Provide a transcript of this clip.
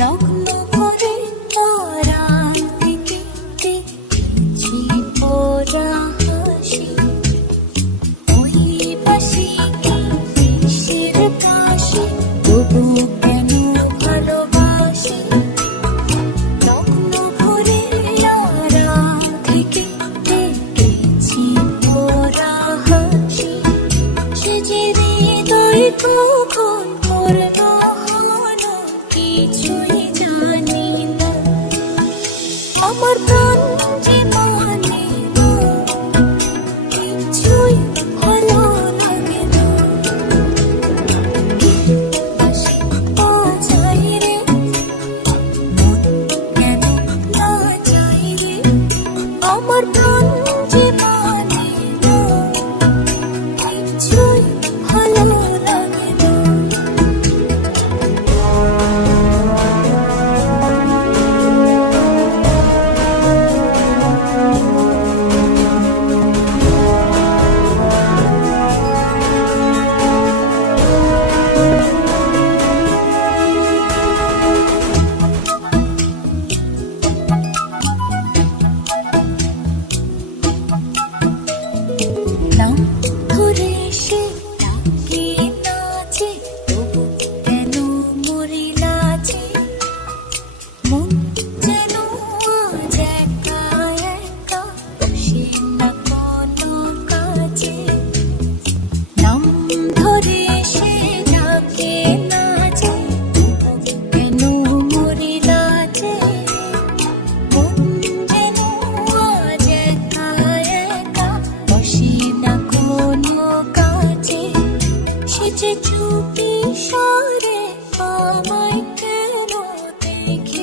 লগ্ন করে তারার দিকে দেখেছি ওরা হাসি, ওই বাসি কি দেশের কাশি, তবু কেন ভালোবাসি। লগ্ন করে তারা থেকে দেখেছি ওরা হাসি, সে যে হৃদয় কখন করলো হলো কিছুই জানি না। আমার প্রাণ যে মানে না, কিছুই ভালো লাগে না। বাঁশি বাজাই রে, মন কেন নাচাই রে। আমার প্রাণ যে মানে না, কিছুই ভালো লাগে না। নাম ধরে সে ডাকে নাচে, তবু কেন মরি লাজে। মন যেন আজ একা একা, বসে না কোনো কাজে। নাম ধরে সে ডাকে নাচে, তবু কেন মরি লাজে। মন যেন আজ একা একা, বসে না কোনো কাজে। সে যে চুপি সারে আমায় কেন দেখে